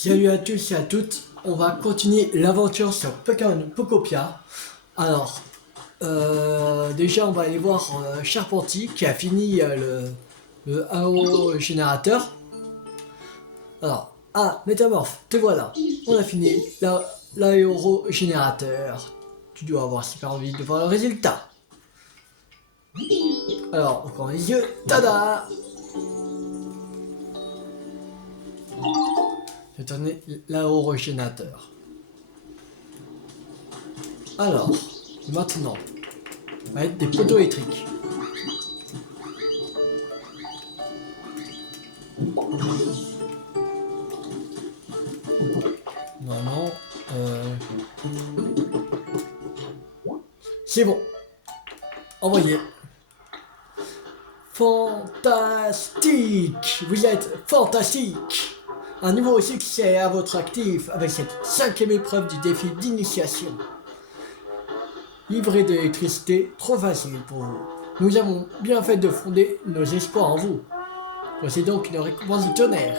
Salut à tous et à toutes, on va continuer l'aventure sur Pokémon Pokopia. Alors, déjà on va aller voir Charpentier qui a fini le AO générateur. Alors, Métamorphe, te voilà, on a fini l'aéro générateur. Tu dois avoir super envie de voir le résultat. Alors, on prend les yeux, tada! Je vais tourner l'aérogénérateur. Alors, maintenant, on va être des poteaux électriques. Non, c'est bon. Envoyé. Fantastique! Vous êtes fantastique! Un nouveau succès à votre actif avec cette 5e épreuve du défi d'initiation. Livré d'électricité, trop facile pour vous. Nous avons bien fait de fonder nos espoirs en vous. Voici donc une récompense du tonnerre.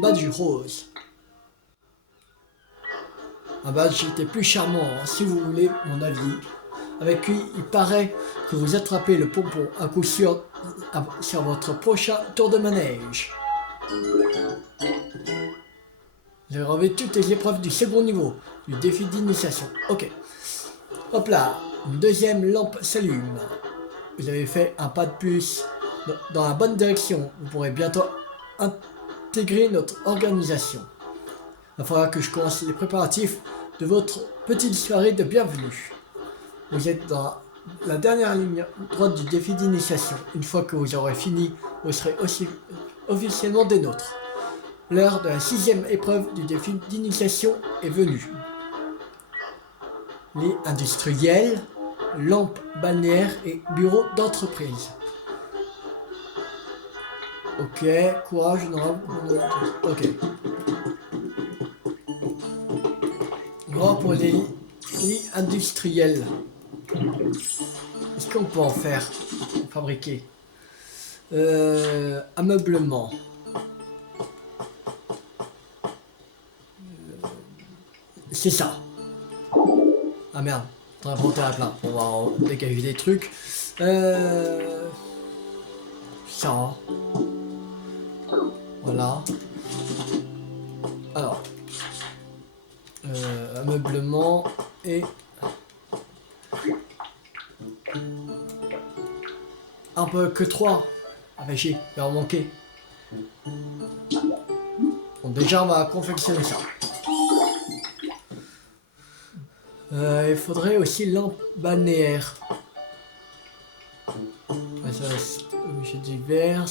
Badge rose. Un badge était plus charmant, hein, si vous voulez mon avis. Avec lui, il paraît que vous attrapez le pompon à coup sûr sur votre prochain tour de manège. Vous avez relevé toutes les épreuves du second niveau du défi d'initiation. Ok. Hop là, une deuxième lampe s'allume. Vous avez fait un pas de plus dans la bonne direction. Vous pourrez bientôt intégrer notre organisation. Il faudra que je commence les préparatifs de votre petite soirée de bienvenue. Vous êtes dans la dernière ligne droite du défi d'initiation. Une fois que vous aurez fini, vous serez aussi officiellement des nôtres. L'heure de la 6e épreuve du défi d'initiation est venue. Les industriels, lampes balnéaires et bureaux d'entreprise. Ok, courage, honorable. Ok. Droit pour les industriels. Est-ce qu'on peut en faire fabriquer ameublement. C'est ça. Ah merde, t'as inventé à plein. On va dégager des trucs. Ça. Voilà. Alors. Ameublement et un peu que 3. Ah bah chier, il va en manquer. Bon, déjà on va confectionner ça. Il faudrait aussi lampe balnéaire. Objet divers.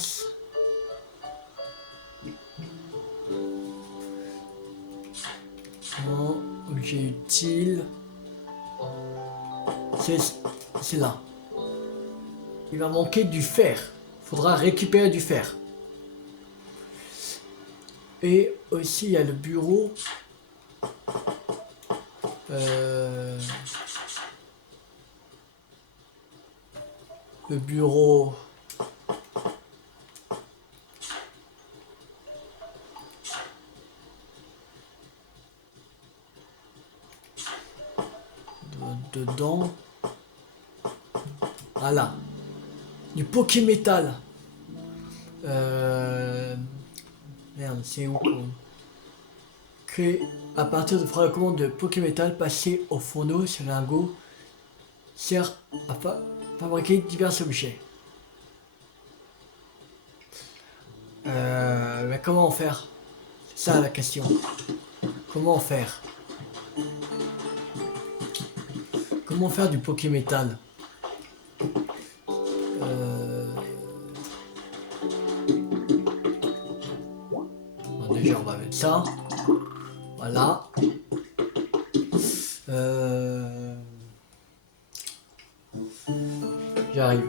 Non, objet utile. C'est là. Il va manquer du fer. Faudra récupérer du fer. Et aussi il y a le bureau. Le bureau. Dedans. Voilà. Du Pokémétal. Merde, c'est où quoi. Créer à partir de fragments de Pokémétal passés au fourneau, ce lingot sert à fabriquer divers objets. Mais comment faire? C'est ça la question. Comment faire? Comment faire du Pokémétal? Bon, déjà on va mettre ça. Voilà. J'arrive.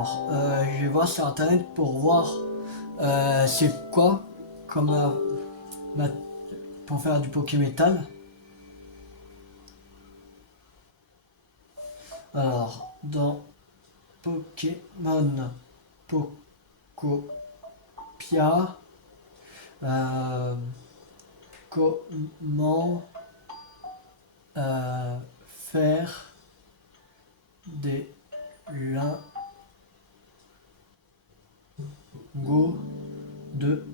Alors, je vais voir sur internet pour voir c'est quoi comme pour faire du Pokémétal. Alors, dans Pokémon Pocopia, comment faire des lingots de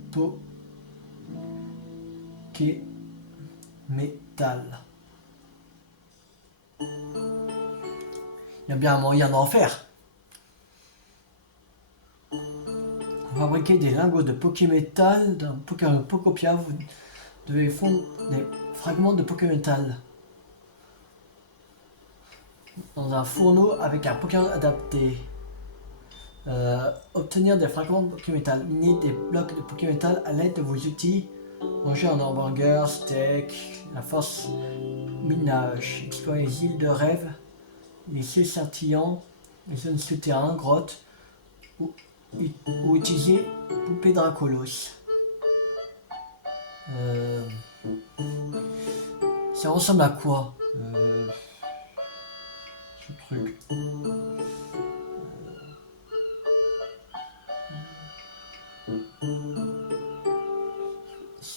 Pokémétal. Il y a bien un moyen d'en faire. Fabriquer des lingots de Pokémétal dans Pokémon Pocopia, vous devez fondre des fragments de Pokémétal dans un fourneau avec un Pokémon adapté. Obtenir des fragments de Pokémétal. Miner des blocs de Pokémétal à l'aide de vos outils. Manger un hamburger, steak, la force minage. Explorer les îles de rêve, les cieux scintillants, les zones souterraines, grottes, ou utiliser poupée Dracolos. Ça ressemble à quoi ce truc?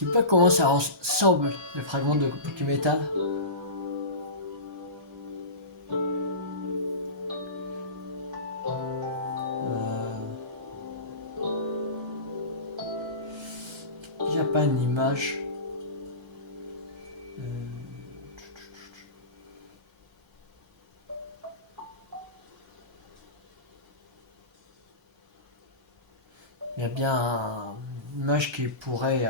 Je sais pas comment ça ressemble les fragments de Pokémétal. Il n'y a pas une image. Il y a bien une image qui pourrait...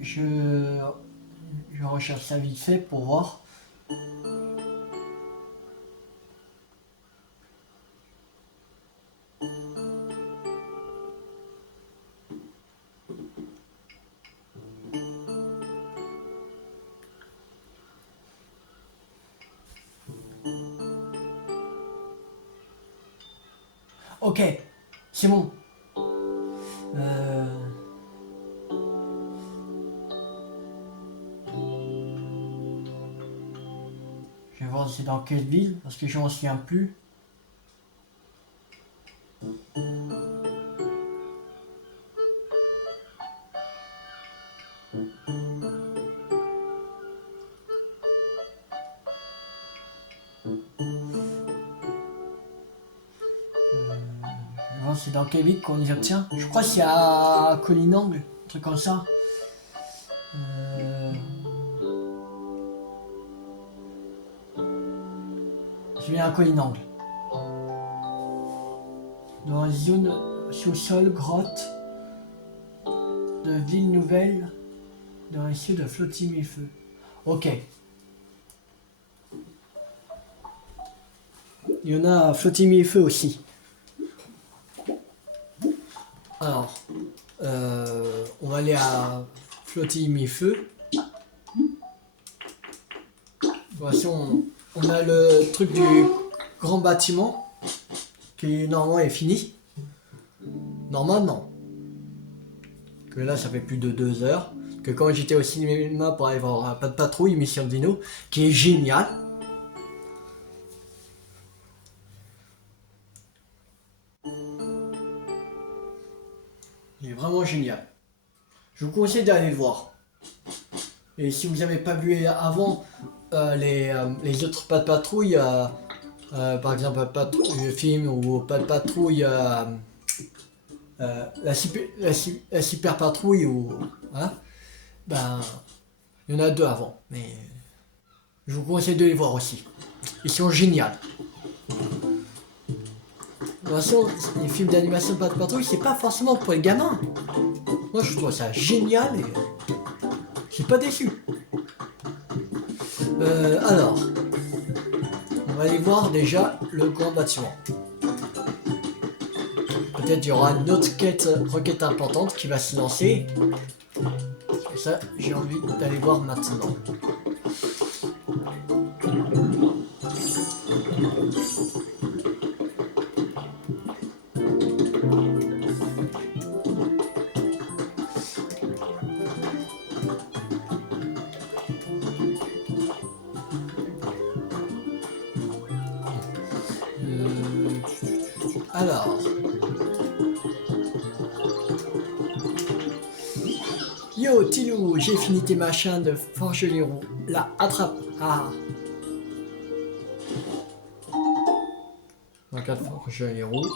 je recherche ça vite fait pour voir. Ok, c'est bon. Je vais voir c'est dans quelle ville, parce que je m'en souviens plus. C'est dans quelle ville qu'on les obtient? Je crois que c'est à Colinangle, un truc comme ça. Je viens à Colinangle. Dans la zone sous-sol, grotte de ville nouvelle, dans les cieux de Flotimifeu. Ok. Il y en a à Flotimifeu aussi. Alors, on va aller à Flotimifeu. Voici, on a le truc du grand bâtiment qui normalement est fini. Normalement. Que là, ça fait plus de 2 heures. Que quand j'étais au cinéma pour aller voir Pas de Patrouille, Mission Dino, qui est génial. Il est vraiment génial. Je vous conseille d'aller le voir. Et si vous n'avez pas vu avant les autres Pas de Patrouille, par exemple le film ou Pas de Patrouille, la super patrouille ou hein, ben il y en a 2 avant, mais je vous conseille de les voir aussi. Ils sont géniaux. De toute façon, les films d'animation de Pas de Patrouille, c'est pas forcément pour les gamins. Moi, je trouve ça génial et je suis pas déçu. Alors, on va aller voir déjà le grand bâtiment. Peut-être il y aura une autre requête importante qui va se lancer. Et ça, j'ai envie d'aller voir maintenant. Alors. Yo, Tilou, j'ai fini tes machins de forger les roues. Là, attrape. Ah. Donc, à forger les roues.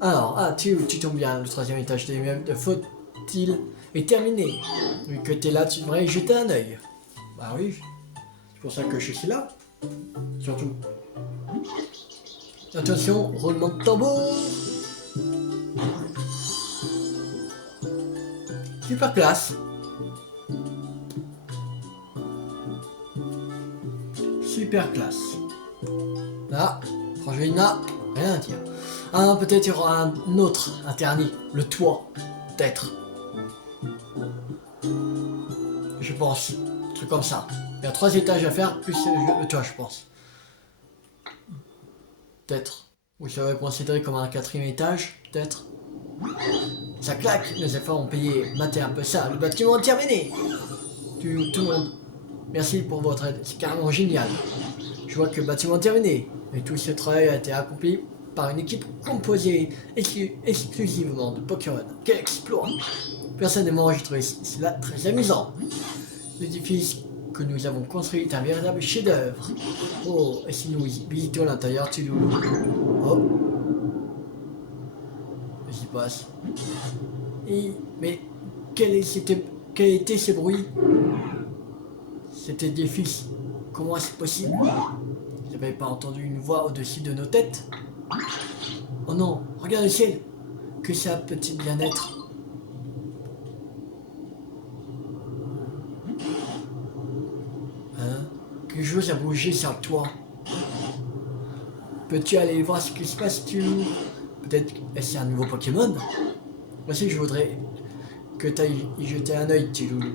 Alors, ah, Tilou, tu tombes bien. Le troisième étage de l'immeuble de Faut-il est terminé. Vu que t'es là, tu devrais y jeter un œil. Bah oui. C'est pour ça que je suis là. Surtout. Attention, roulement de tambour. Super classe. Super classe. Là, Frangelina, rien à dire. Ah, peut-être il y aura un autre interdit. Le toit, peut-être. Je pense. Un truc comme ça. Il y a 3 étages à faire, plus le toit, je pense. Peut-être. Ou ça va être considéré comme un 4e étage, peut-être. Ça claque, nos efforts ont payé. Matez un peu ça, le bâtiment est terminé. Tout le monde, merci pour votre aide, c'est carrément génial. Je vois que le bâtiment est terminé. Et tout ce travail a été accompli par une équipe composée exclusivement de Pokémon. Quel exploit! Personnellement, j'ai trouvé cela très amusant. L'édifice que nous avons construit est un véritable chef-d'œuvre. Oh, et si nous visitons l'intérieur, tu nous... Oh. Qu'est-ce qui passe? Mais quel était ce bruit? Cet édifice, comment est-ce possible? Vous n'avez pas entendu une voix au-dessus de nos têtes? Oh non, regarde le ciel! Que ça peut-il bien être? Quelque chose a bougé sur le toit. Peux-tu aller voir ce qui se passe, tu? Peut-être est-ce un nouveau Pokémon? Moi aussi, je voudrais que tu ailles y jeter un œil, petit loulou.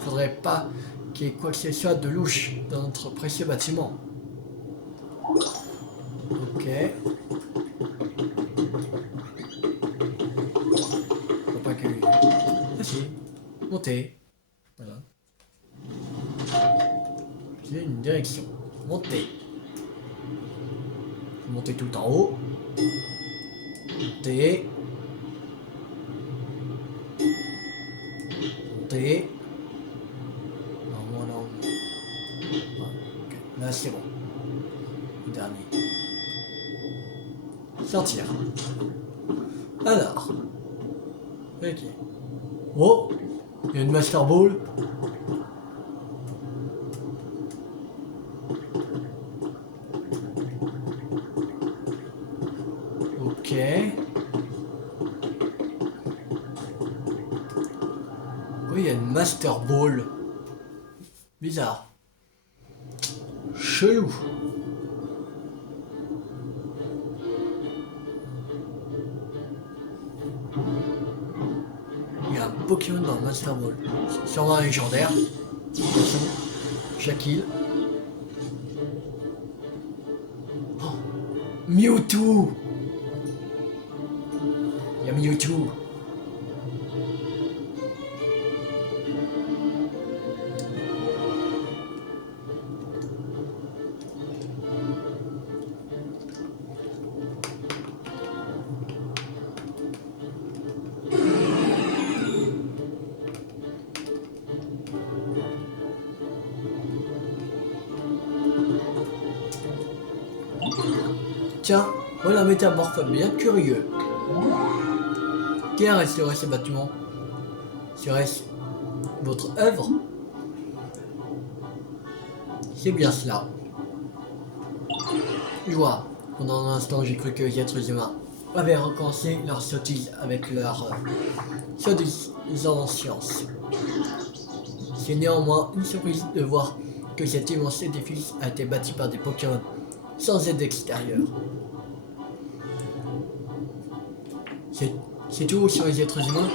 Faudrait pas qu'il y ait quoi que ce soit de louche dans notre précieux bâtiment. Ok. Faut pas que... Ah si. Montez. Voilà. J'ai une direction. Montez. Montez tout en haut. Montez. Montez. Non. Okay. Là c'est bon. Le dernier. Sortir. Alors. Ok. Oh, il y a une Master Ball. Ok. Oui, il y a une Master Ball. Bizarre. Chelou. Il y a un Pokémon dans le Master Ball. C'est sûrement un légendaire. Shaquille. Oh, Mewtwo. Il y a Mewtwo. Tiens, voilà un métamorphe bien curieux. Qui a restauré ce bâtiment? Serait-ce votre œuvre? C'est bien cela. Je vois. Pendant un instant, j'ai cru que les êtres humains avaient recommencé leur sottise avec leur soi-disant science. C'est néanmoins une surprise de voir que cet immense édifice a été bâti par des Pokémon sans aide extérieure. C'est tout sur les êtres humains.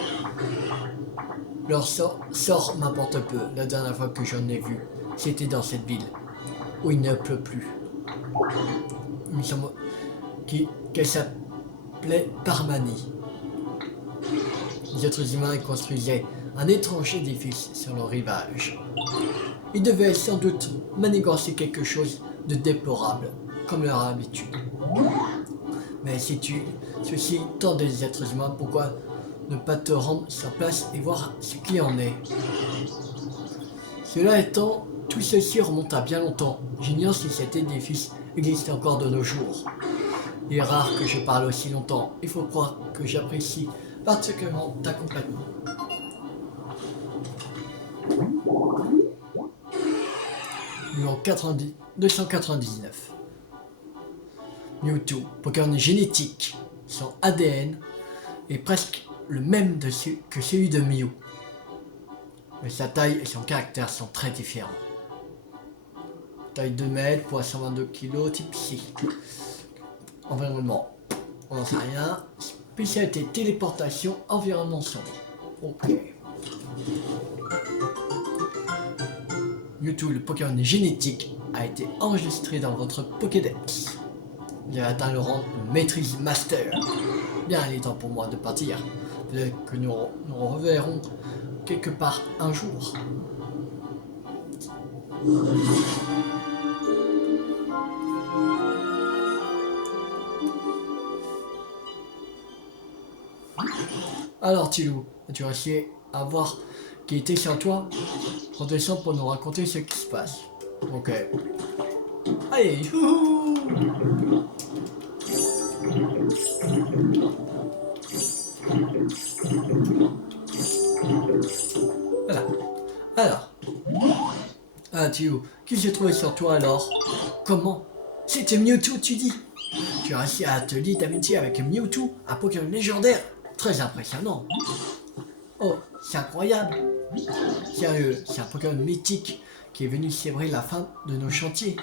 Leur sort m'importe peu. La dernière fois que j'en ai vu, c'était dans cette ville, où il ne pleut plus. Il me semble qu'elle s'appelait Parmanie. Les êtres humains construisaient un étrange édifice sur le rivage. Ils devaient sans doute manigancer quelque chose de déplorable, comme leur habitude. Mais si ceci tend des êtres humains, pourquoi ne pas te rendre sur place et voir ce qu'il en est? Cela étant, tout ceci remonte à bien longtemps. J'ignore si cet édifice existe encore de nos jours. Il est rare que je parle aussi longtemps. Il faut croire que j'apprécie particulièrement ta compagnie. Numéro 299. Mewtwo, Pokémon génétique. Son ADN est presque le même que celui de Mew. Mais sa taille et son caractère sont très différents. Taille 2 mètres, poids 122 kg, type psy. Environnement, on n'en sait rien. Spécialité téléportation, environnement sombre. Ok. Mewtwo, le Pokémon génétique, a été enregistré dans votre Pokédex. Il a atteint le rang de Maîtrise Master. Bien, il est temps pour moi de partir. Peut-être que nous reverrons quelque part un jour. Alors Tilou, tu as réussi à voir qui était sur toi? Redescends pour nous raconter ce qui se passe. Ok. Allez, youhou! Voilà. Alors, Tilou, qui s'est trouvé sur toi alors? Comment? C'était Mewtwo, tu dis? Tu as réussi à te lier d'amitié avec Mewtwo, un Pokémon légendaire? Très impressionnant. Oh, c'est incroyable. Sérieux, c'est un Pokémon mythique qui est venu célébrer la fin de nos chantiers.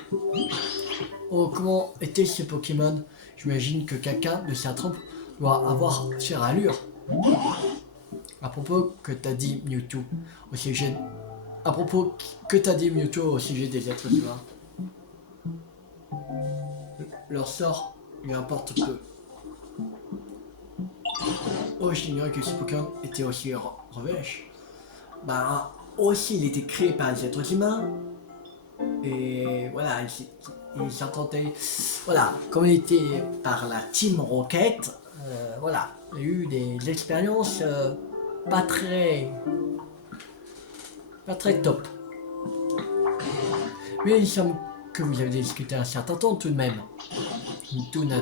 Oh, comment était ce Pokémon? J'imagine que quelqu'un de sa trompe doit avoir fière allure. À propos que t'as dit Mewtwo au sujet... À propos que t'as dit Mewtwo au sujet des êtres humains. Leur sort lui importe peu. Oh, j'ignorais que ce Pokémon était aussi revêche. Bah, aussi il était créé par les êtres humains. Et voilà, il s'entendait. Voilà, comme il était par la Team Rocket, voilà, il y a eu des expériences pas très top. Mais il semble que vous avez discuté un certain temps tout de même. Tout ne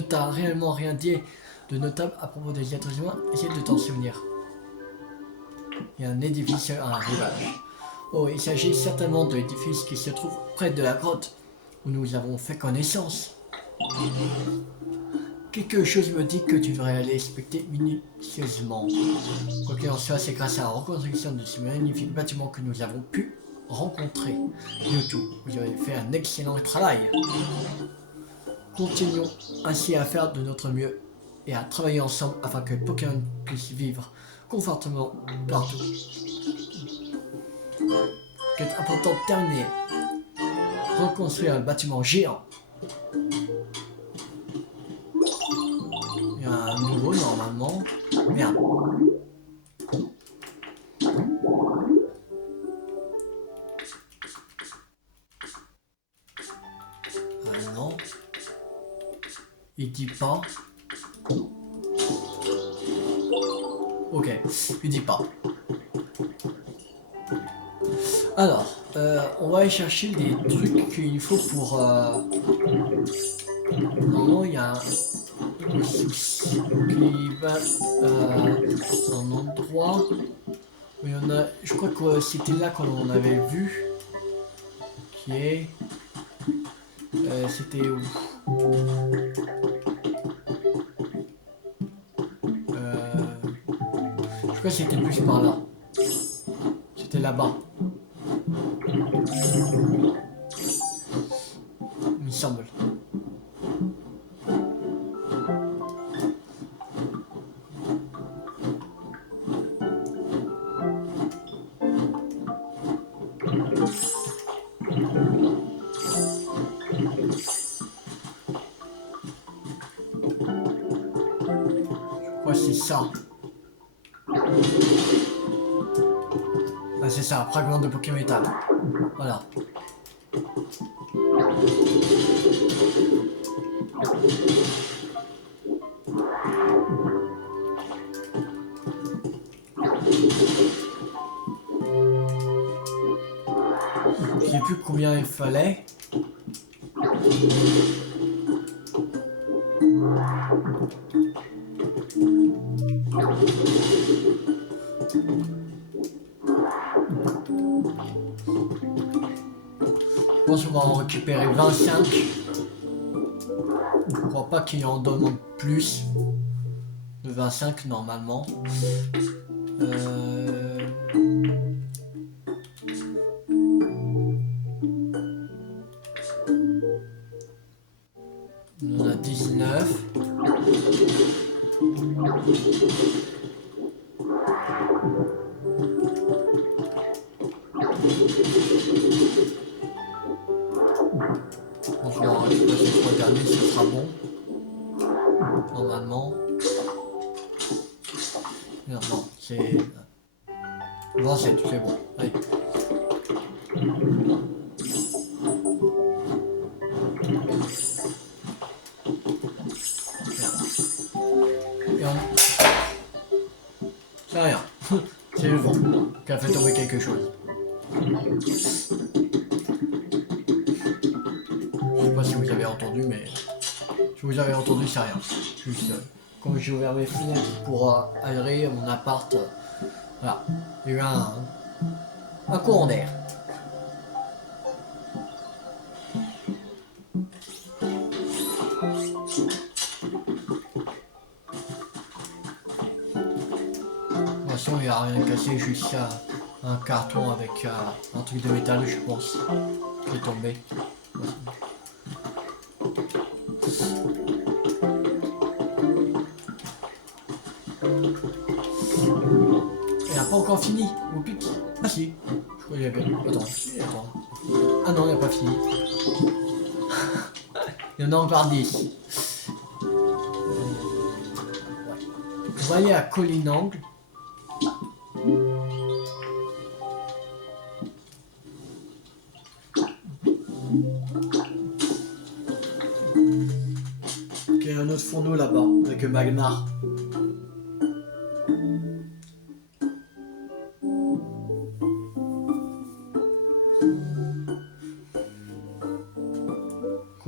t'a réellement rien dit de notable à propos des êtres humains. Essaye de t'en souvenir. Il y a un édifice à un rivage. Oh, il s'agit certainement de l'édifice qui se trouve près de la grotte où nous avons fait connaissance. Quelque chose me dit que tu devrais aller inspecter minutieusement. Quoi qu'il en soit, c'est grâce à la reconstruction de ce magnifique bâtiment que nous avons pu rencontrer. Mewtwo, vous avez fait un excellent travail. Continuons ainsi à faire de notre mieux et à travailler ensemble afin que Pokémon puisse vivre confortablement partout. Quête importante terminée. Reconstruire un bâtiment géant. Il y a un nouveau normalement. Merde. Non. Il dit pas. Ok, il dit pas. Alors, on va aller chercher des trucs qu'il faut pour... Normalement, il y a un souci qui va dans un endroit où il y en a... Je crois que c'était là qu'on avait vu. Qui est... c'était où? Je crois que c'était plus par là. C'était là-bas. Ouais, c'est ça. Ah, c'est ça, fragment de Pokémétal. Voilà. Je sais plus combien il fallait. Je pense qu'on va en récupérer 25. Je crois pas qu'il en demande plus de 25 normalement. On a 19. On va en récupérer ces 3 derniers, ce sera bon. Normalement. Non, non, c'est 27, c'est bon. Allez. C'est rien. C'est le vent qui a fait tomber quelque chose. Je sais pas si vous avez entendu, mais si vous avez entendu, c'est rien. Juste quand j'ai ouvert mes fenêtres pour aérer mon appart, voilà, il y a eu un courant d'air. De toute façon, il n'y a rien cassé, juste un carton avec un truc de métal, je pense, qui est tombé. Il n'a pas encore fini, au pic. Ah si, je crois qu'il y avait. Attends. Ah non, il n'a pas fini. Il y en a encore 10. Ouais. On va aller à Collinangle. Il y a un autre fourneau là-bas, avec Magmar.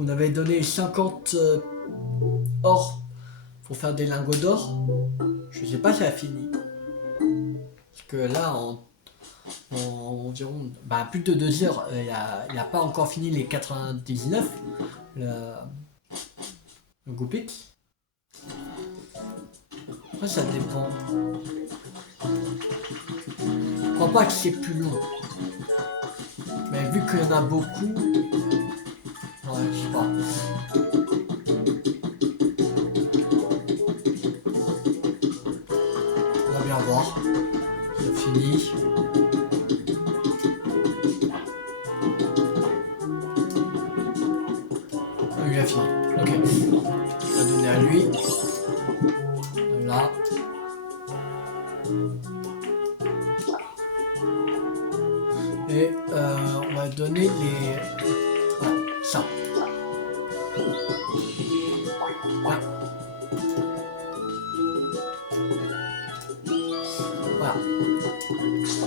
On avait donné 50 or pour faire des lingots d'or. Je sais pas si ça a fini. Parce que là, en environ plus de 2 heures, il n'a pas encore fini les 99. Le Goupik. Ouais, ça dépend. Je crois pas que c'est plus long. Mais vu qu'il y en a beaucoup. Ouais, je sais pas. On va bien voir. C'est fini. Ah, il a fini. Ok. On va donner à lui. Voilà. Et on va donner les... Voilà, ça. Voilà. Voilà.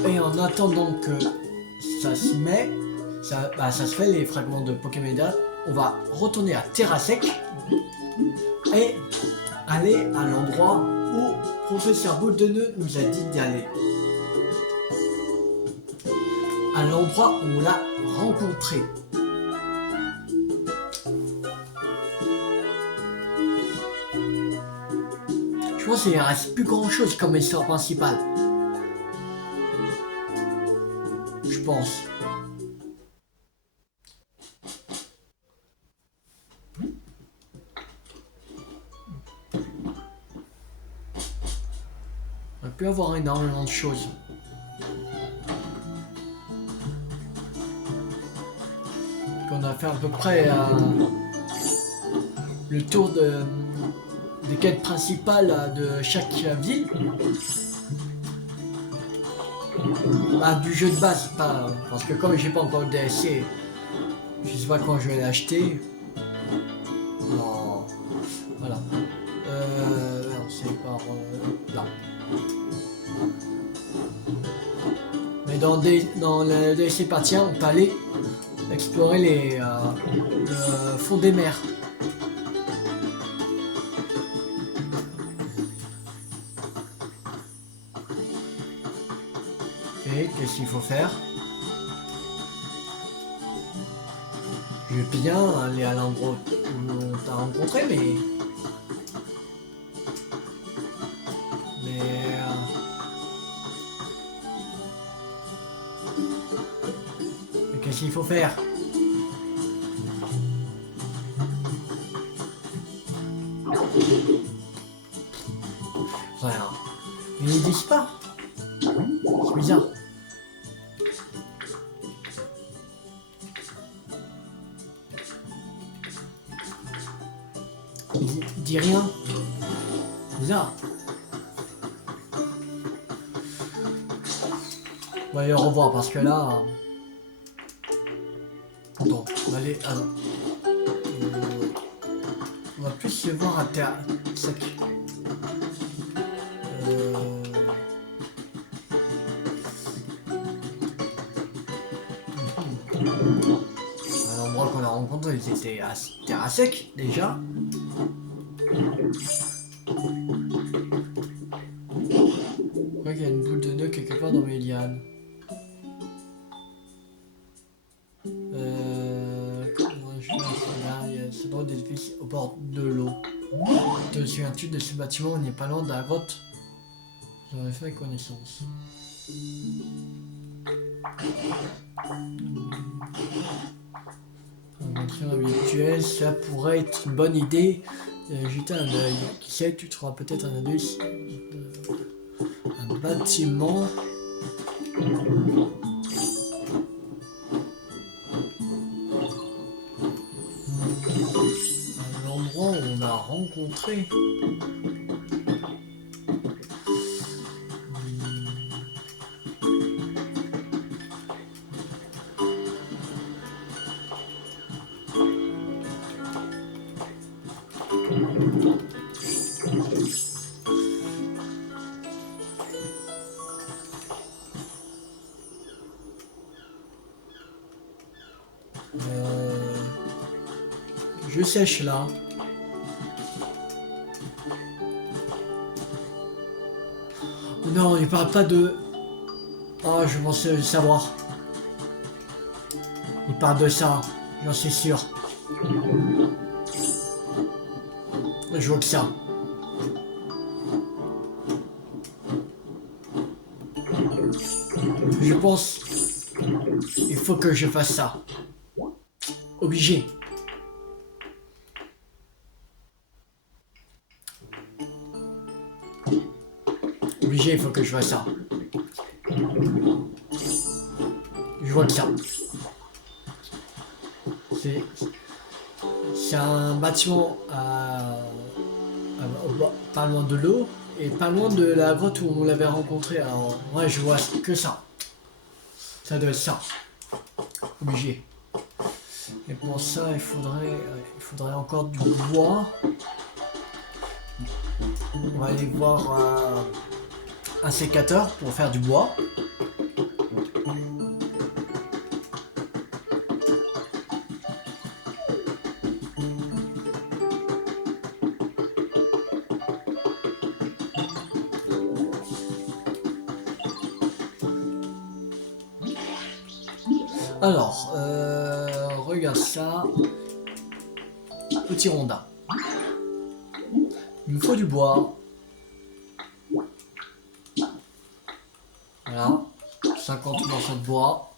Et en attendant que ça se met, ça se fait les fragments de Pokémédal, on va retourner à Terrasec et aller à l'endroit où Professeur Bouldeneux nous a dit d'y aller. À l'endroit où on l'a rencontré. Je pense qu'il ne reste plus grand chose comme histoire principale. Je pense. On peut avoir énormément de choses. On a fait à peu près le tour des quêtes principales de chaque ville. Ah, du jeu de base, pas parce que comme j'ai pas encore le DLC, je sais pas quand je vais l'acheter. Non, voilà. Non, c'est par là. Mais dans le DLC Patia, on peut aller explorer le fond des mers. Et qu'est-ce qu'il faut faire? Je veux bien aller à l'endroit où on t'a rencontré, mais qu'est-ce qu'il faut faire? Rien. Ils ne disent pas. C'est bizarre. Il dit rien. Bizarre. On va aller revoir parce que là. Attends, on va aller. On va plus se voir à terre sec. L'endroit qu'on a rencontré, c'était à terre à sec déjà. Je crois qu'il y a une boule de nœud quelque part dans mes lianes. Comment je fais là? Il y a ce droit d'édifice au bord de l'eau. Te souviens-tu de ce bâtiment? On n'est pas loin de la grotte. J'aurais fait connaissance. Aventure habituelle, ça pourrait être une bonne idée. Jeter un œil. Qui sait, tu trouveras peut-être un indice. Un bâtiment. L'endroit où on a rencontré. Je sèche là. Non, il parle pas de... Oh, je pensais le savoir. Il parle de ça, j'en suis sûr. Je vois que ça. Je pense... Il faut que je fasse ça. Obligé. Obligé, il faut que je fasse ça. Je vois que ça. C'est un bâtiment pas loin de l'eau et pas loin de la grotte où on l'avait rencontré. Alors, ouais, je vois que ça. Ça doit être ça. Obligé. Et pour ça, il faudrait encore du bois. On va aller voir un sécateur pour faire du bois. Alors, regarde ça. Petit rondin. Il me faut du bois. Voilà. 50 morceaux de bois.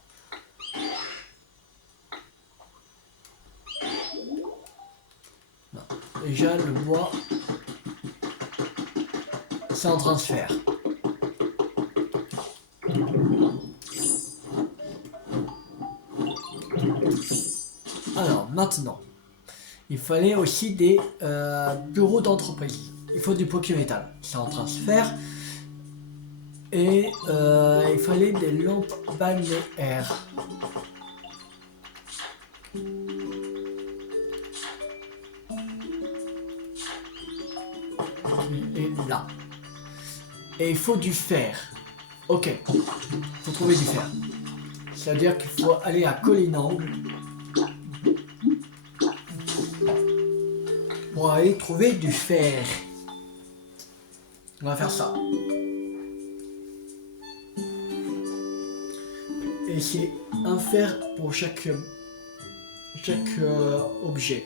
Non. Déjà, le bois, c'est en train de se faire. Alors, maintenant, il fallait aussi des bureaux d'entreprise. il faut du Pokémétal. C'est en transfert. Et il fallait des lampes balnéaires. Et là. Et il faut du fer. Ok. Il faut trouver du fer. C'est-à-dire qu'il faut aller à Collinangle pour aller trouver du fer. On va faire ça. Et c'est un fer pour chaque objet.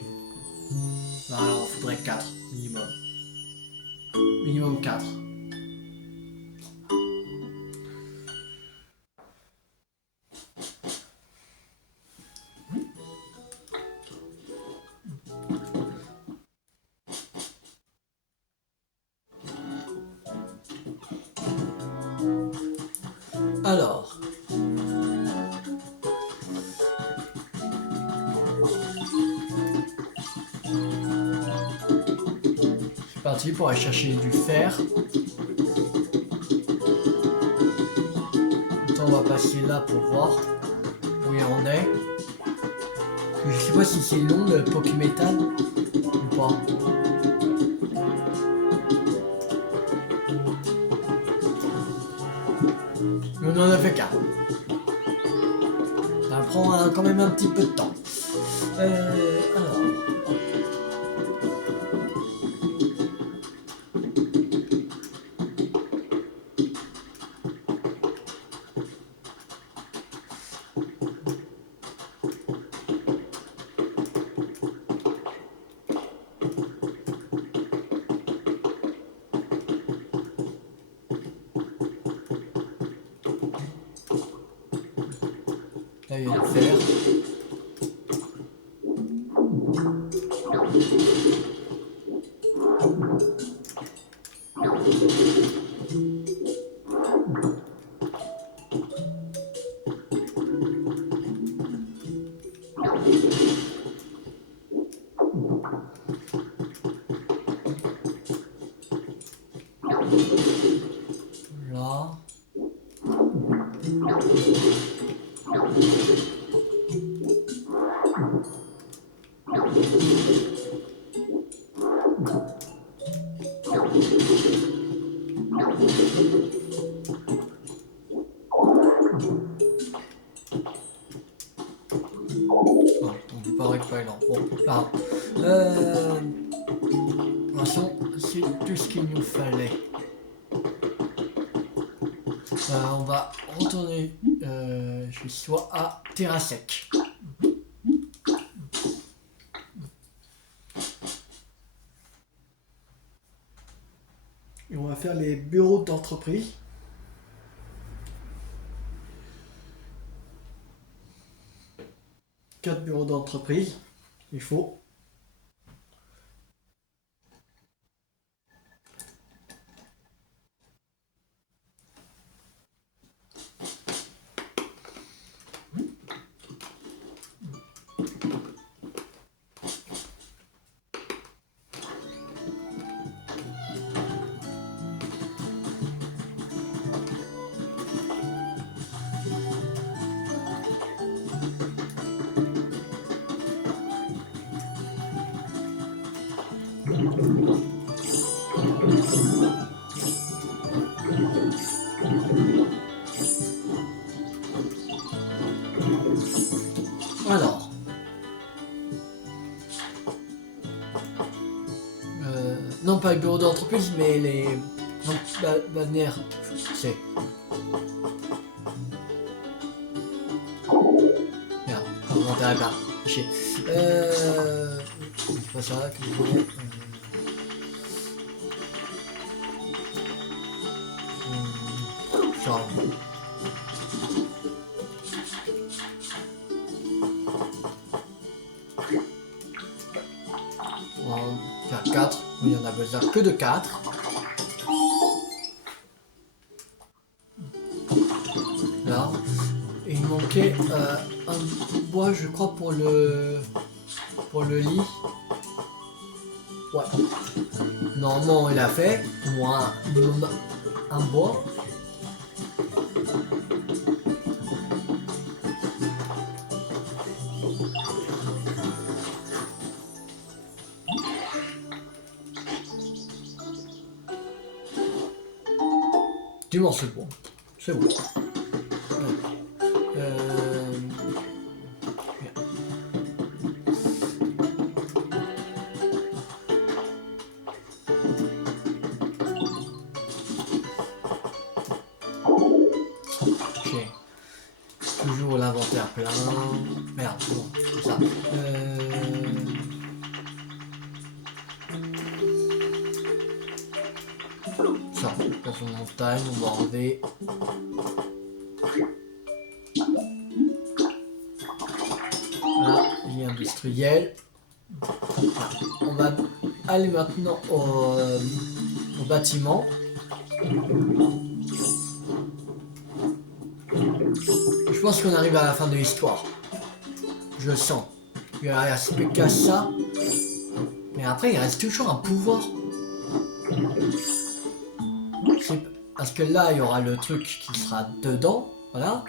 Alors, il faudrait 4 minimum. Minimum 4. Alors, c'est parti pour aller chercher du fer. On va passer là pour voir où il en est. Je sais pas si c'est long le Pokémétal ou pas. Mais on en a fait 4. Ça prend quand même un petit peu de temps. Alors. Là, il y a le fer. Là. Oh, on peut pas récupérer là. Bon, pas grave. De toute façon, c'est tout ce qu'il nous fallait. On va retourner chez soi à Terrasec. Et on va faire les bureaux d'entreprise. Quatre bureaux d'entreprise, il faut. Alors, non pas les bureaux d'entreprise, mais les balnéaires, c'est. Merde, on va remonter là. Chier. C'est pas ça que je voulais. Genre. On va faire 4. Oui, on a besoin que de 4. Là. Et il manquait un bois, je crois, pour le lit. Ouais. Normalement, il a fait au moins minimum un bois. Dis-moi, c'est bon. C'est bon. Euh... Ok. Toujours l'inventaire plein. Merde, bon, c'est ça. Ça, dans une montagne, on va enlever. Voilà, vie industrielle. Voilà. On va aller maintenant au bâtiment. Je pense qu'on arrive à la fin de l'histoire. Je le sens. Il reste plus qu'à ça. Mais après, il reste toujours un pouvoir. Parce que là, il y aura le truc qui sera dedans. Voilà.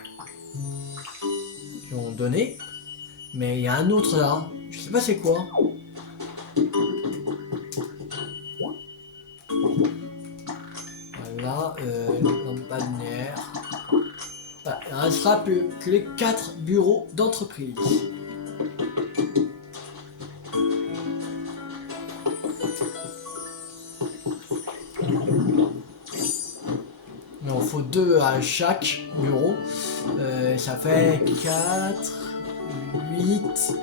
Qui ont donné. Mais il y a un autre là. Je sais pas c'est quoi. Voilà. Lampadaire. Voilà. Il ne restera plus que les 4 bureaux d'entreprise. Il en faut 2 à chaque bureau. Ça fait 4, 8,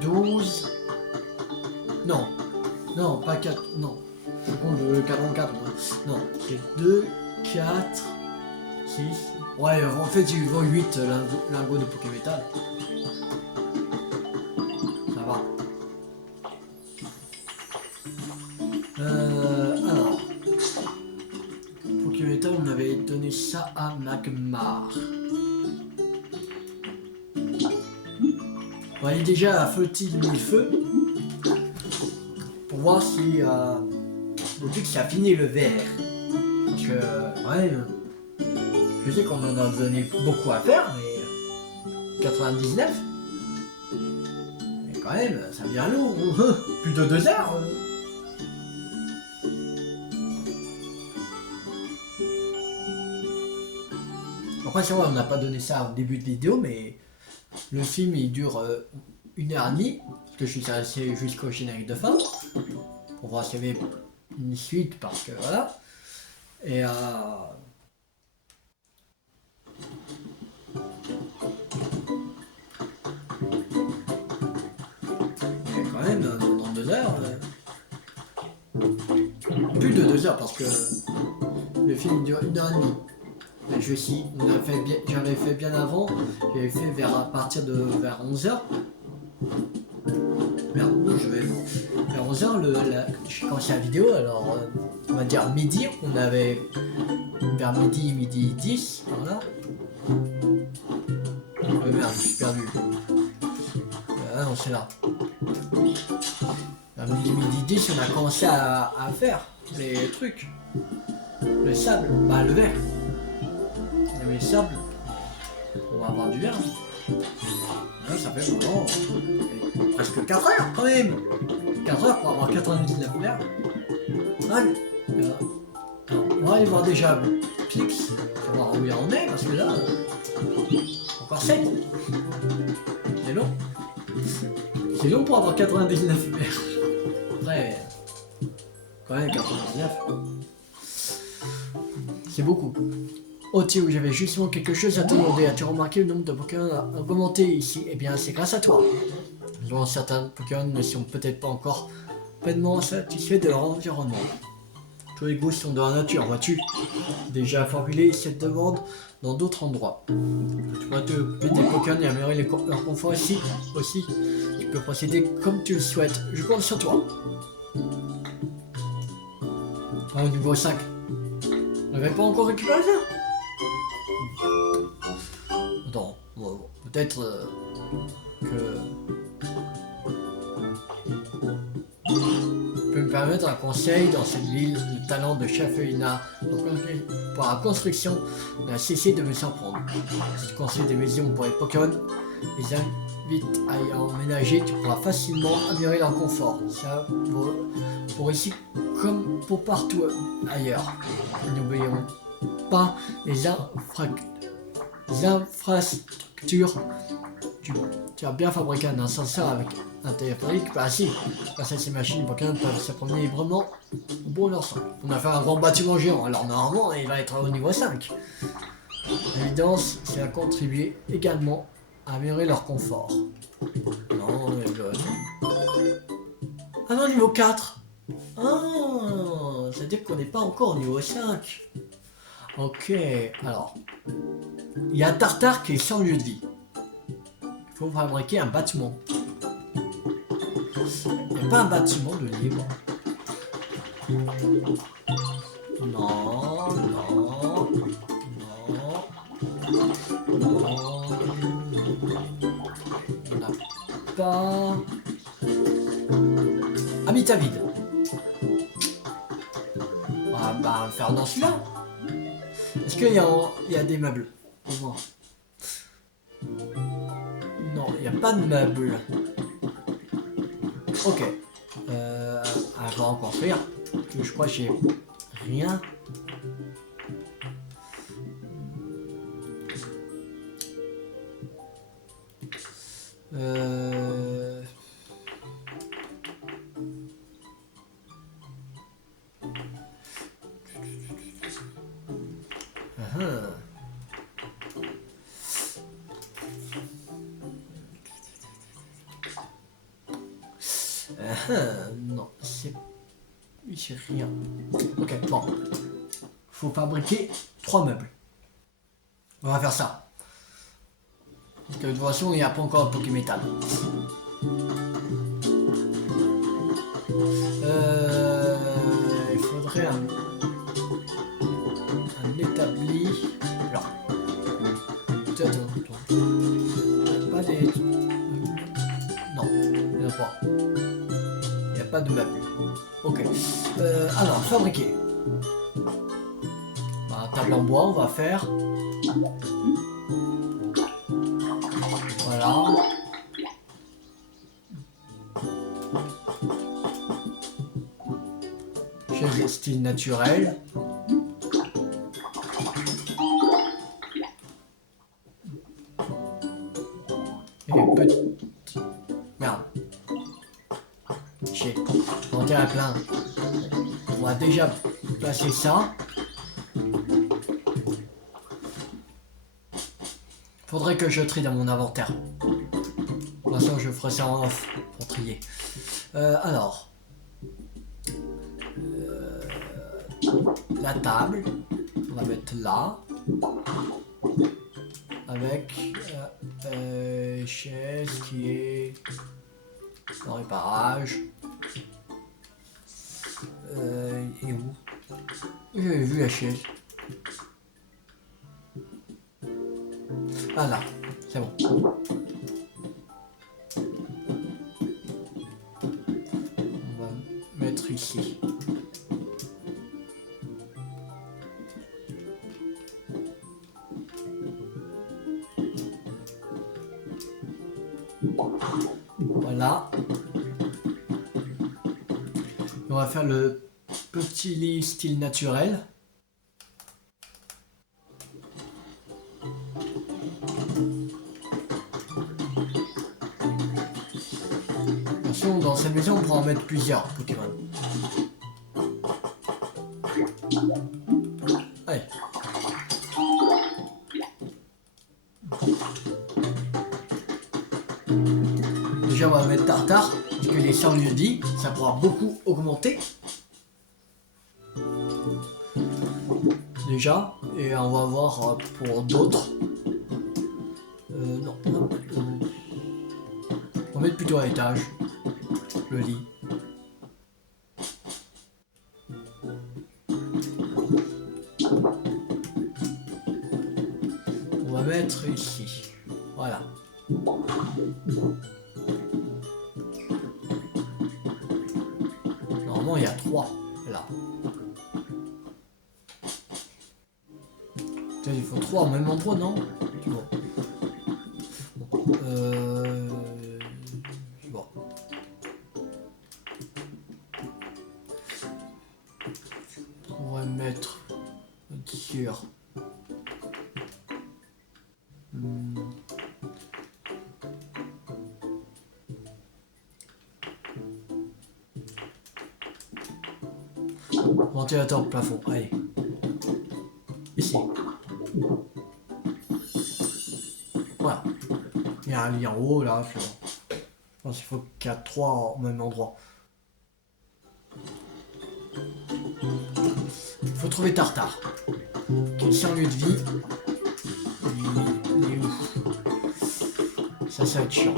12. Non, non, pas 4, non. Je compte le 44. Non, c'est 2, 4, 6. Ouais, en fait, il vaut 8 lingots de Pokémétal. Ça va. Alors. Pokémétal, on avait donné ça à Magmar. On va aller déjà à Feu-t-il Mille-Feu pour voir si depuis que ça a fini le verre. Parce que ouais, je sais qu'on en a donné beaucoup à faire, mais 99. Mais quand même, ça vient long. Plus de 2 heures. Après, c'est vrai, on n'a pas donné ça au début de vidéo, mais le film il dure 1h30, parce que je suis resté jusqu'au générique de fin, pour voir s'il y avait une suite, parce que voilà. Et quand même, dans 2 heures, plus de 2 heures, parce que le film dure 1h30. J'avais fait bien avant, j'avais fait à partir de vers 11h. Vers 11h, j'ai commencé la vidéo, alors on va dire midi, on avait vers midi 10, voilà. Merde, je suis perdu. Ah non, c'est là. Vers midi 10, on a commencé à faire les trucs. Le sable, bah le verre. Le sable, on va avoir du verre. Là, ça fait vraiment presque 4 heures quand même. 4 heures pour avoir 99 verres. Allez. Alors, on va aller voir déjà Pix, pour voir où il en est, parce que là, encore 7. C'est long. C'est long pour avoir 99 verres. Après, quand même 99. C'est beaucoup. Oh Théo, j'avais justement quelque chose à te demander. As-tu remarqué le nombre de Pokémon a augmenté ici? Eh bien, c'est grâce à toi. Dont certains Pokémon ne sont peut-être pas encore pleinement satisfaits de leur environnement. Tous les goûts sont dans la nature, vois-tu. Déjà formulé cette demande dans d'autres endroits. Tu pourras te occuper des Pokémon et améliorer leur confort ici aussi. Tu peux procéder comme tu le souhaites. Je compte sur toi. Au niveau 5. On n'avait pas encore récupéré ça? Attends, bon, peut-être que... permettre un conseil dans cette ville. Le talent de Chafeina pour la construction n'a cessé de me surprendre. Si tu construis des maisons pour les Pokémon, les invite à y emménager, tu pourras facilement améliorer leur confort. Ça vaut pour ici comme pour partout ailleurs. N'oublions pas les infrastructures. Tu as bien fabriqué un ascenseur avec un téléphonique. Bah si, grâce à ces machines, les Pokémon peuvent se promener librement au bout de leur sang. On a fait un grand bâtiment géant, alors normalement il va être au niveau 5. L'évidence, c'est à contribuer également à améliorer leur confort. Non, ah non, niveau 4. Ah, c'est-à-dire qu'on n'est pas encore au niveau 5. Ok, alors. Il y a Tartare qui est sans lieu de vie. Il faut fabriquer un bâtiment. Il n'y a pas un bâtiment de libre. Non, non, non, non. On n'a pas... Amitabide. Ah bah, on va faire dans celui-là. Est-ce qu'il y a des meubles pour moi? Non, il n'y a pas de meubles. Ok. On va en construire. Je crois que j'ai rien. Non, c'est rien. Ok, bon. Faut fabriquer 3 meubles. On va faire ça. Parce que de toute façon, il n'y a pas encore de Pokémétal. Il faudrait un établi. Alors, peut-être pas des. Non, il n'y en a pas. Il n'y a pas de meubles. Ok. Alors, fabriquer. Bah, table en bois, on va faire. Voilà. Chaise style naturel. Et petit. Merde. J'ai monté à plein. On va déjà placer ça. Faudrait que je trie dans mon inventaire. De toute façon, je ferai ça en off pour trier. Alors. La table. On va mettre là. Avec chaise qui est en réparage. Et où? J'avais vu la chaise. Ah là, c'est bon. On va mettre ici. Voilà. On va faire le petit lit style naturel. Attention, dans cette maison, on pourra en mettre plusieurs Pokémon. Allez. Déjà, on va mettre Tartare, parce que les 100 lieux dit, ça pourra beaucoup augmenter. Déjà, et on va voir pour d'autres. Non, non. On va mettre plutôt à l'étage, le lit. On va mettre ici. Voilà. Normalement, il y a 3 là. Il faut 3 au même endroit, non? Bon. Bon. On va mettre un tir. Ventilateur plafond, allez. Ici. Voilà. Il y a un lit en haut là. Je pense qu'il faut qu'il y a 3 au même endroit. Il faut trouver Tartare. Quel est un lieu de vie. Il est où? Ça va être chiant.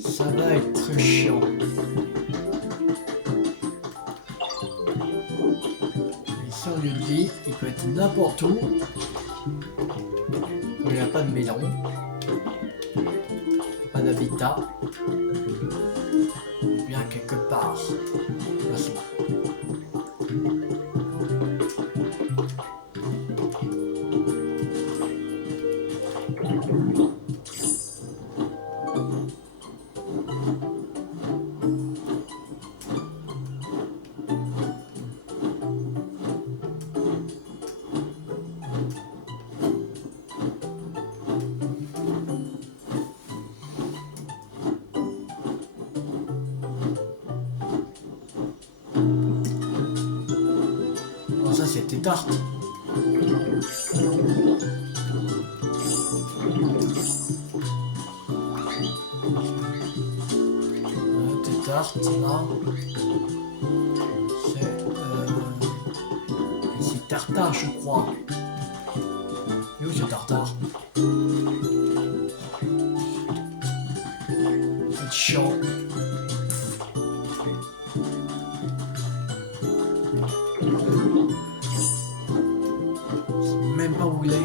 Ça va être chiant. Ici en lieu de vie, il peut être n'importe où. Il n'y a pas de mélan. Pas d'habitat. Bien quelque part. Merci. Bon, ça c'était tarte. Tarte, là. C'est Tartare, je crois. Et où c'est Tartare? C'est chiant. Je sais même pas où il est.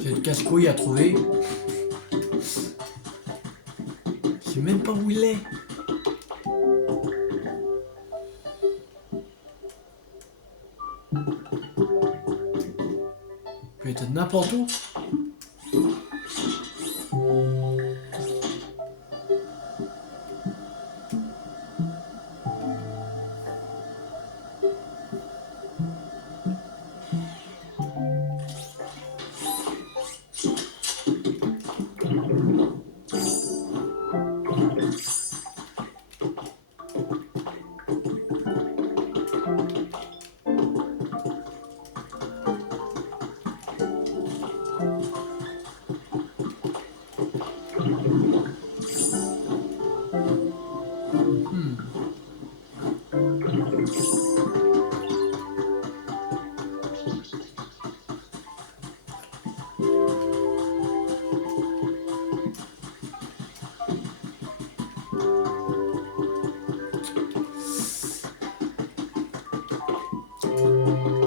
C'est le casse-couille à trouver. Je sais même pas où il est. Il peut être n'importe où.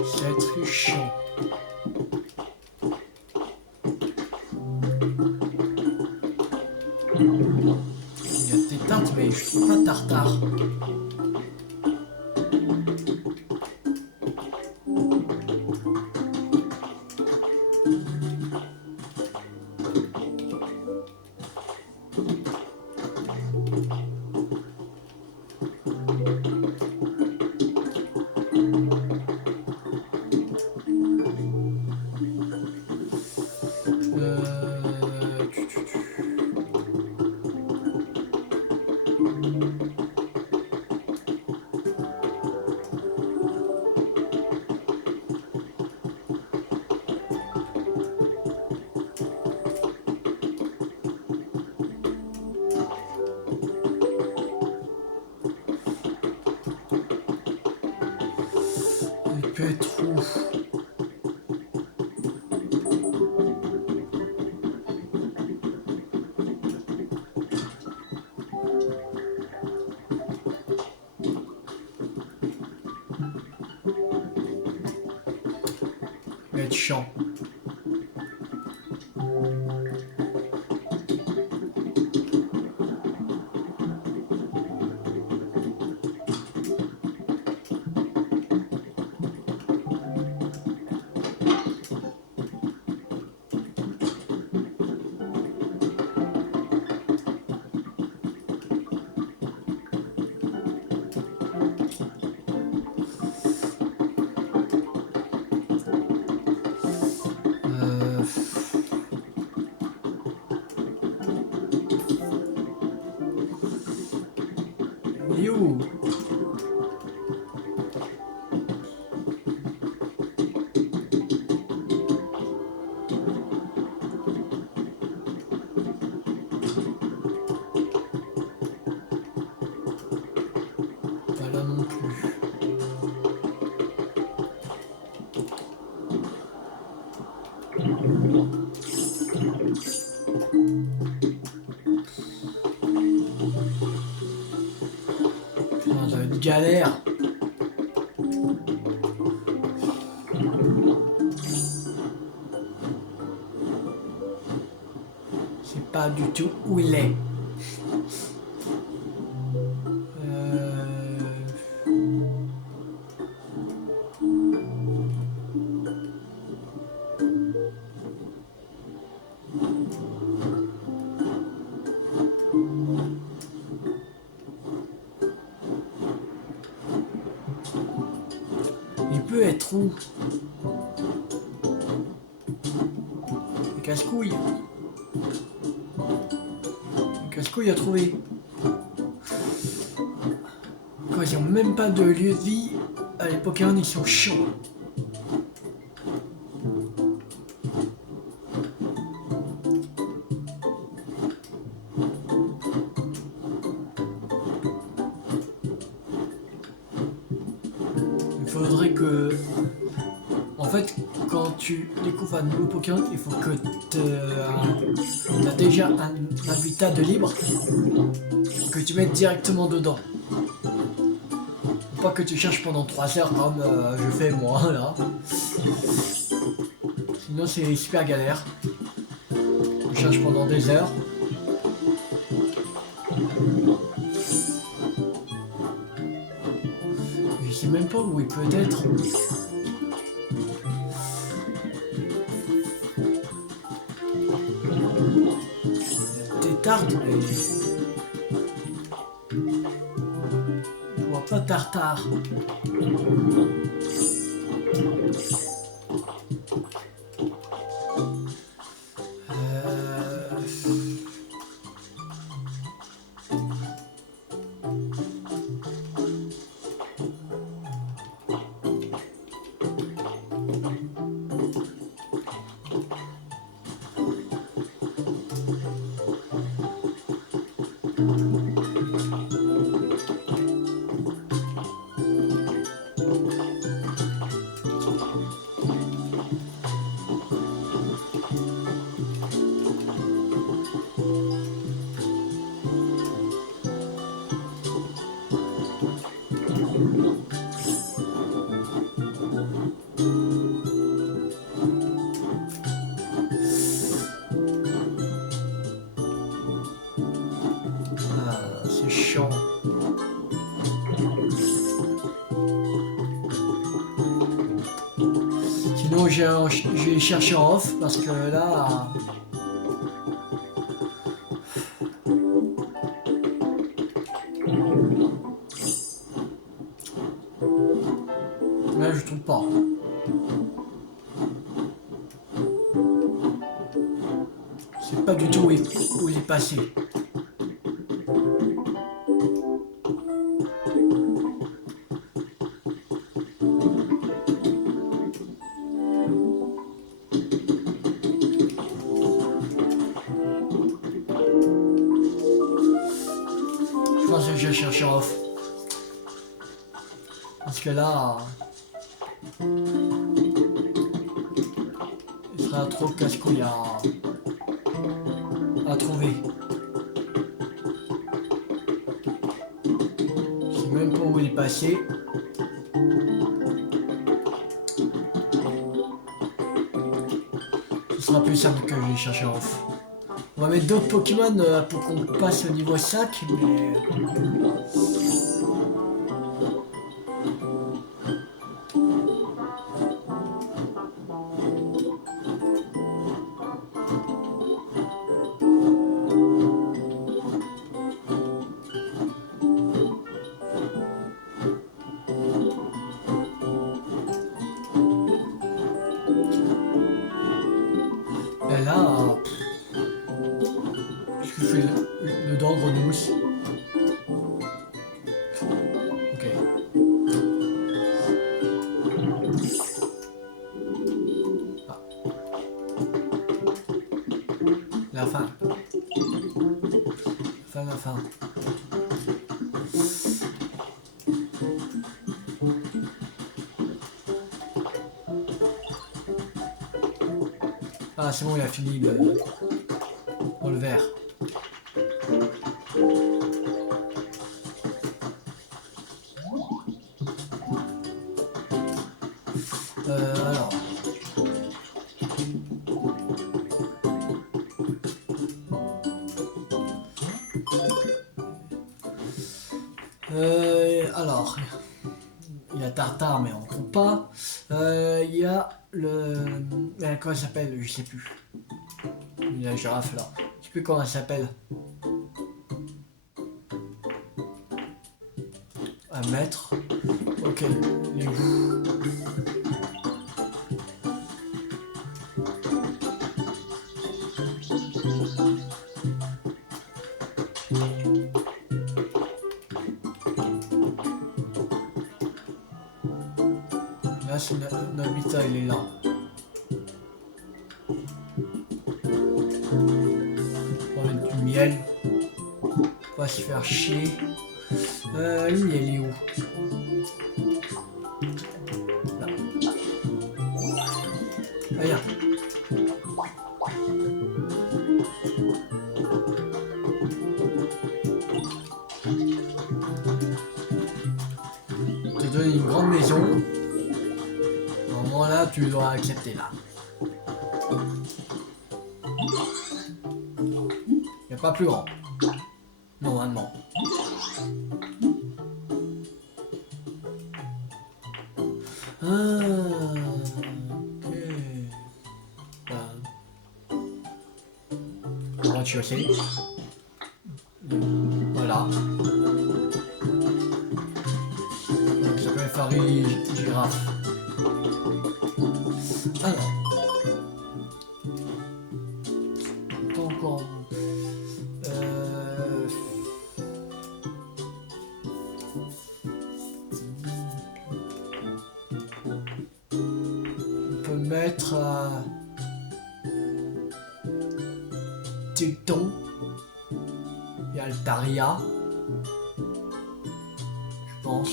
Ça va être chiant. Il y a des tartes, mais je trouve pas Tartare. peut être où? Il va être chiant. Il est où? Pas là non plus. Putain, ça va être galère. C'est pas du tout où il est. Il peut être où? Le casse-couille. Le casse-couille a trouvé. Quoi, ils ont même pas de lieu de vie. Les Pokémon, ils sont chiants. Il faudrait que... En fait, quand tu découvres un nouveau Pokémon, il faut que tu as déjà un habitat de libre que tu mettes directement dedans. Faut pas que tu cherches pendant 3 heures comme je fais moi là. Sinon c'est super galère. Je cherche pendant des heures. Je sais même pas où il peut être. Tartare, mais... Je vois pas Tartare. C'est chiant. Sinon j'ai cherché en off parce que là... Là je trouve pas. C'est pas du tout où il est passé. Je pense que je vais chercher en off. Parce que là... Il sera trop casse-couille à trouver. Je sais même pas où il est passé. Ce sera plus simple que je vais chercher en off. On va mettre d'autres Pokémon pour qu'on passe au niveau 5, mais... Et là... Qu'est-ce que je fais le dent grenouille? Ok. Ah. La fin. La fin. Ah, c'est bon, il a fini dans le verre. Alors. Alors. Il y a Tartare, mais on ne compte pas. Il y a le... Comment elle s'appelle? Je sais plus. Il y a la girafe là. Je sais plus comment elle s'appelle. À mettre. Ok. Il est où? Là, c'est Nobita, il est là. On va mettre du miel. On va se faire chier. Le miel est où? Là. Ah, viens. Je te donne une grande maison. Normalement là, tu dois accepter là. Il n'y a pas plus grand. Normalement. Ah, ok. On va chercher. Voilà. Donc ça s'appelle Fari Girafe. Alors. Pas encore. On peut mettre Tecton. Il y a Altaria. Je pense.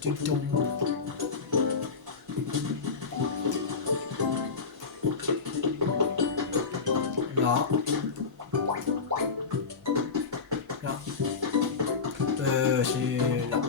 Tecton. Là. Là. C'est là.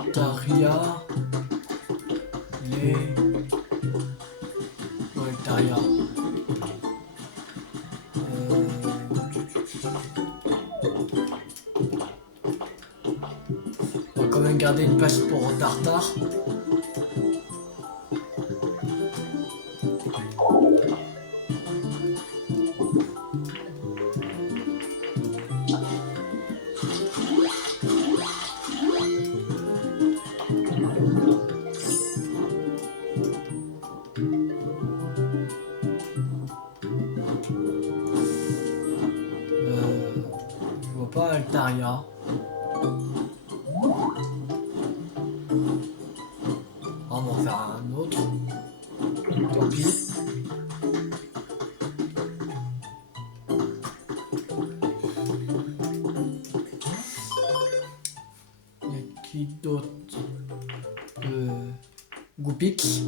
Altaria. Les... Ouais, Altaria. On va quand même garder une place pour Tartare. Maria. On va en faire un autre. Tant pis. Y a qui d'autre? Goupix.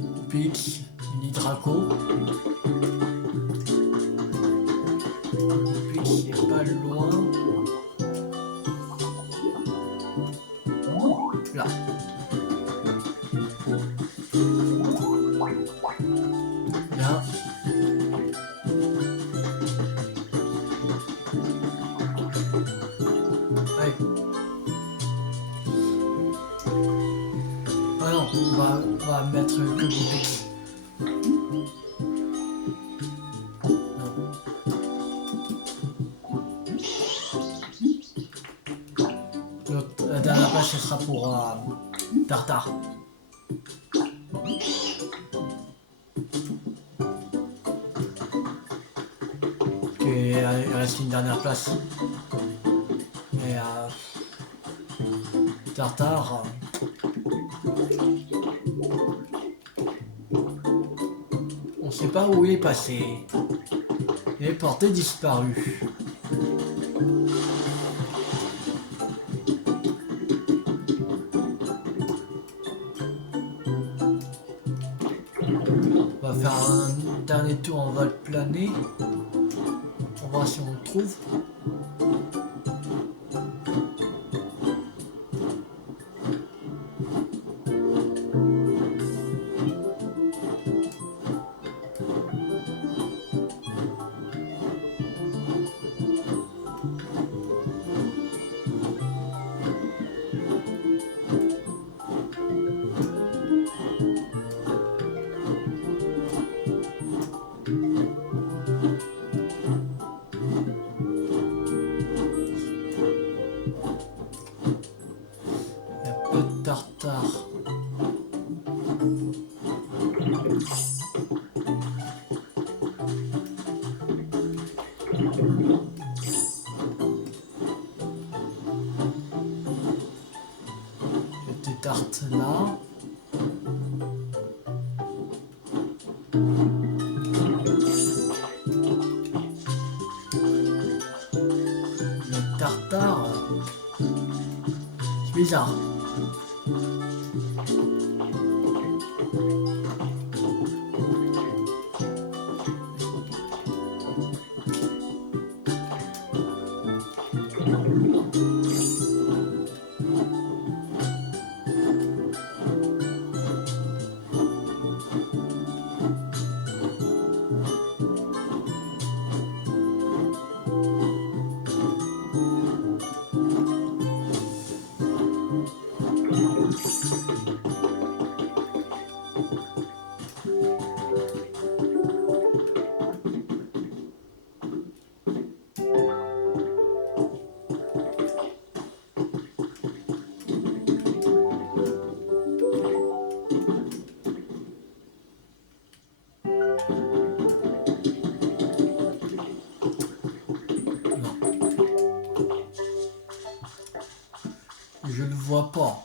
Goupix. Mini Draco. Goupix est pas loin. Là. Là. Allez. Ah non, on va mettre que Goupix. La dernière page, ce sera pour Tartare. Il reste une dernière place. Et Tartare. On sait pas où il est passé. Il est porté disparu. On va faire un dernier tour en vol plané. On va voir si on le trouve. Il y a peu de Tartare. Il y a des tartes là. Le Tartare. C'est bizarre. Je le vois pas.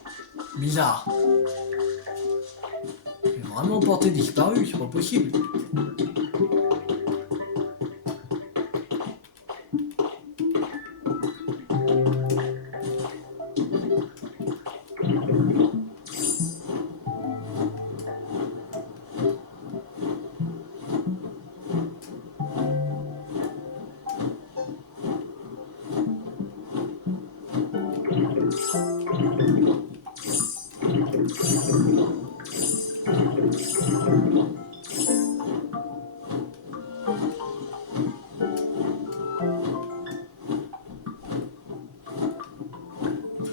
Bizarre. Il est vraiment porté disparu, c'est pas possible.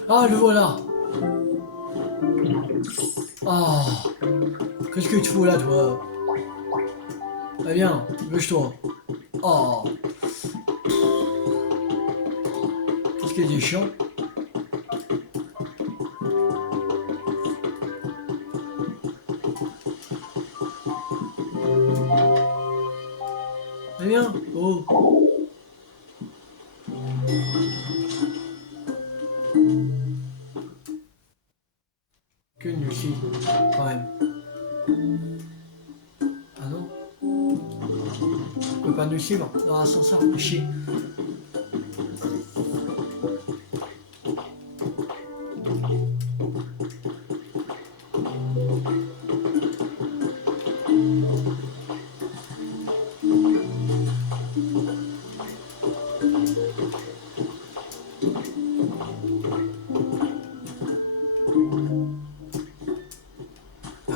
Ah, le voilà. Ah, qu'est-ce que tu fous là, toi? Ah, viens, bouge-toi. Oh, qu'est-ce qu'il est chiant. Viens. Oh. Que nul, si, quand même. Ah non? On peut pas nous suivre dans l'ascenseur, chier.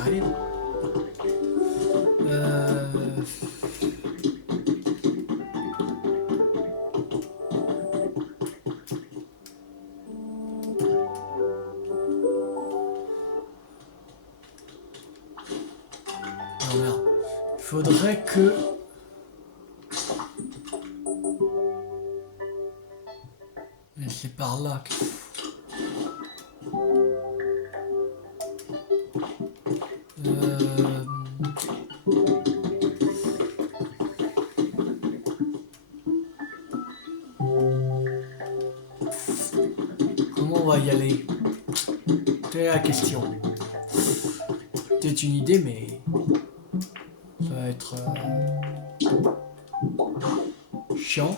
Allez. Non, merde. Il faudrait que... Mais c'est par là que... Comment on va y aller? C'est la question. Peut-être une idée, mais... Ça va être... chiant.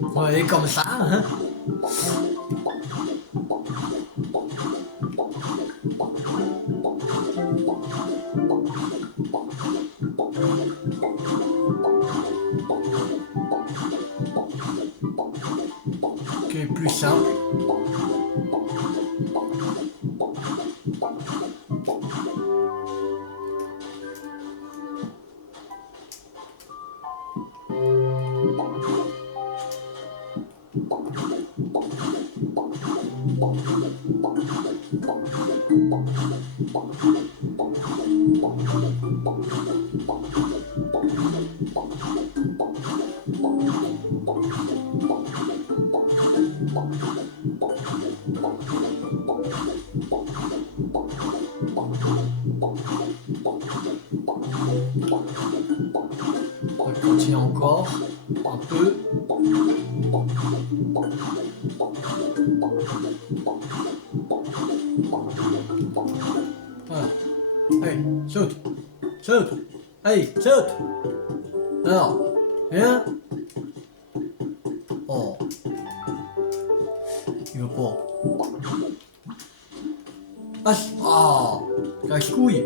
On va aller comme ça, hein. Ok, plus simple. On va continuer encore un peu. Voilà. Allez, saute. Saute. Allez, saute. Alors, viens. Oh. Il veut pas. Ah, cache-couille.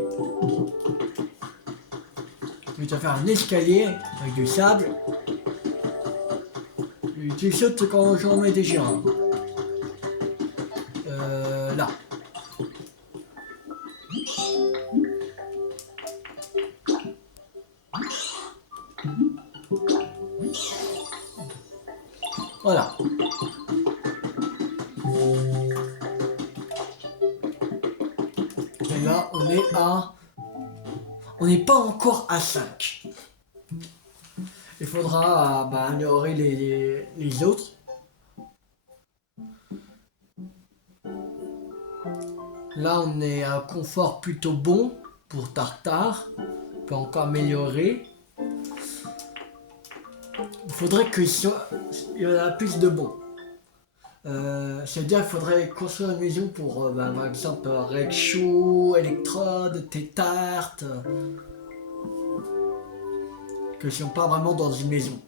Je vais te faire un escalier avec du sable. Et tu sautes quand j'en mets des géants. Là. Voilà. Et là, on est à... On n'est pas encore à 5. Il faudra améliorer les autres. Là, on est à un confort plutôt bon pour Tartare. On peut encore améliorer. Il faudrait qu'il y en a plus de bons. C'est-à-dire qu'il faudrait construire une maison pour, par exemple, Rexo, Electrode, Tétart, que ne sont pas vraiment dans une maison.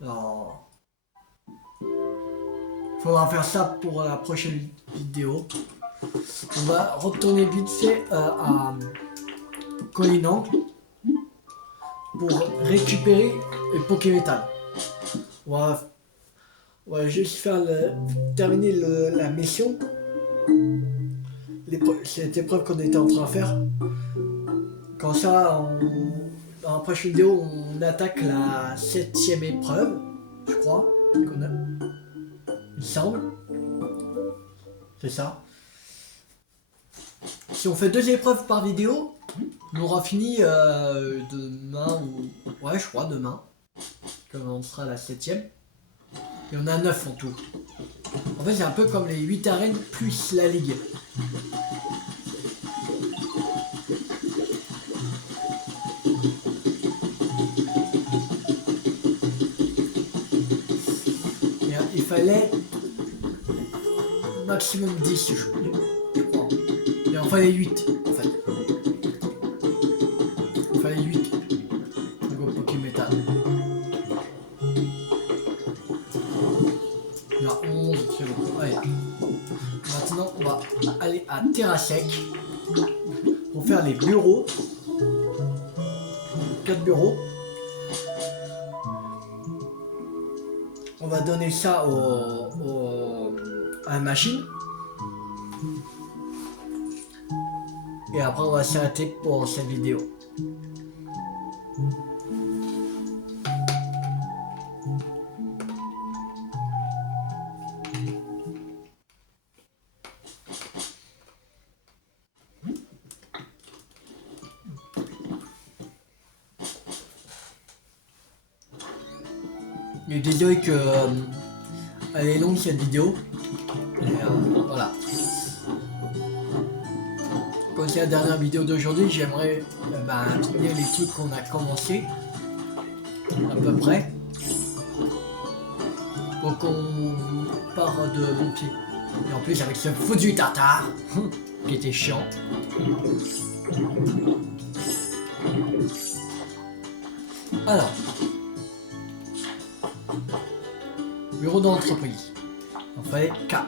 Alors, il faudra faire ça pour la prochaine vidéo. On va retourner vite fait à Collinang pour récupérer les Pokémétal. On va juste faire terminer la mission. Cette épreuve qu'on était en train de faire. Quand ça, dans la prochaine vidéo, on attaque la 7e épreuve, je crois. Il me semble. C'est ça. Si on fait 2 épreuves par vidéo, on aura fini demain ou... Ouais, je crois demain. Comme on sera à la 7e. Et on a 9 en tout. En fait, c'est un peu comme les 8 arènes plus la ligue. Et, il fallait maximum 10, je crois. Et il fallait 8, en fait. Il fallait 8. Donc, Pokémétal. Il y a 11, c'est bon. Allez. Maintenant, on va aller à Terrasec pour faire les bureaux. 4 bureaux. On va donner ça à la machine. Et après, on va s'arrêter pour cette vidéo. Et désolé que elle est longue cette vidéo. Et, voilà. Comme c'est la dernière vidéo d'aujourd'hui, j'aimerais finir les trucs qu'on a commencé à peu près pour qu'on part de bon pied. Et en plus avec ce foutu tartare qui était chiant. Alors. Bureau d'entreprise. On fait 4.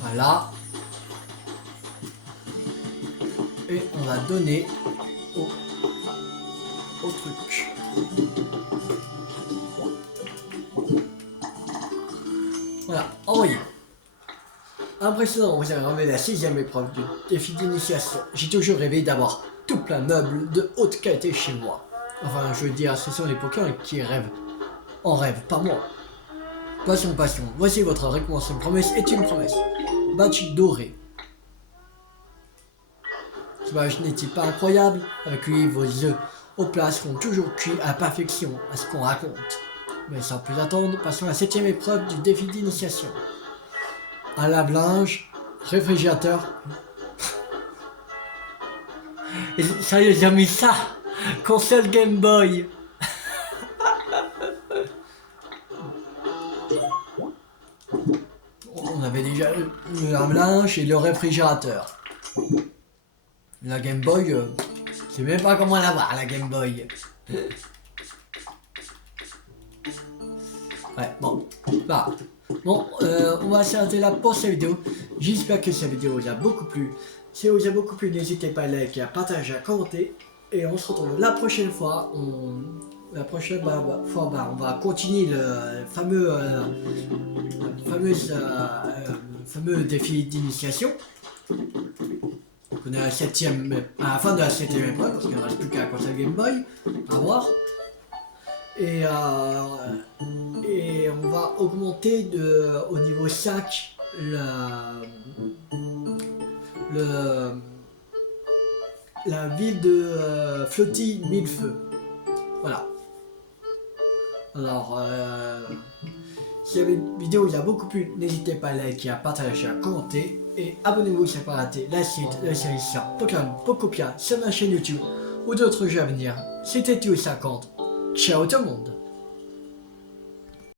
Voilà. Et on va donner au truc. Voilà, envoyé. Impressionnant, vous avez ramené la 6e épreuve du défi d'initiation. J'ai toujours rêvé d'avoir tout plein de meubles de haute qualité chez moi. Enfin, je veux dire, ce sont les Pokémon qui rêvent. En rêve, pas moi. Passion, passion. Voici votre récompense. Une promesse est une promesse. Badge doré. Ce badge n'est-il pas incroyable? Avec lui, vos œufs aux places seront toujours cuits à la perfection, à ce qu'on raconte. Mais sans plus attendre, passons à la 7e épreuve du défi d'initiation. Un lave-linge, réfrigérateur. Sérieux, j'ai mis ça. Console Game Boy. On avait déjà le lave-linge et le réfrigérateur. La Game Boy, je sais même pas comment l'avoir, la Game Boy. Ouais, bon. Bah. Bon, on va s'arrêter là pour cette vidéo. J'espère que cette vidéo vous a beaucoup plu. Si elle vous a beaucoup plu, n'hésitez pas à liker, à partager, à commenter. Et on se retrouve la prochaine fois. La prochaine fois, on va continuer le fameux défi d'initiation. On est à la fin de la 7e épreuve, parce qu'il ne reste plus qu'à console Game Boy à voir. Et on va augmenter au niveau 5 la ville de Flottille Millefeuille. Voilà. Alors, si la vidéo vous a beaucoup plu, n'hésitez pas à liker, à partager, à commenter. Et abonnez-vous si vous n'avez pas raté la suite de la série sur Pokémon Pokopia sur ma chaîne YouTube ou d'autres jeux à venir. C'était Théo50. Ciao tout le monde!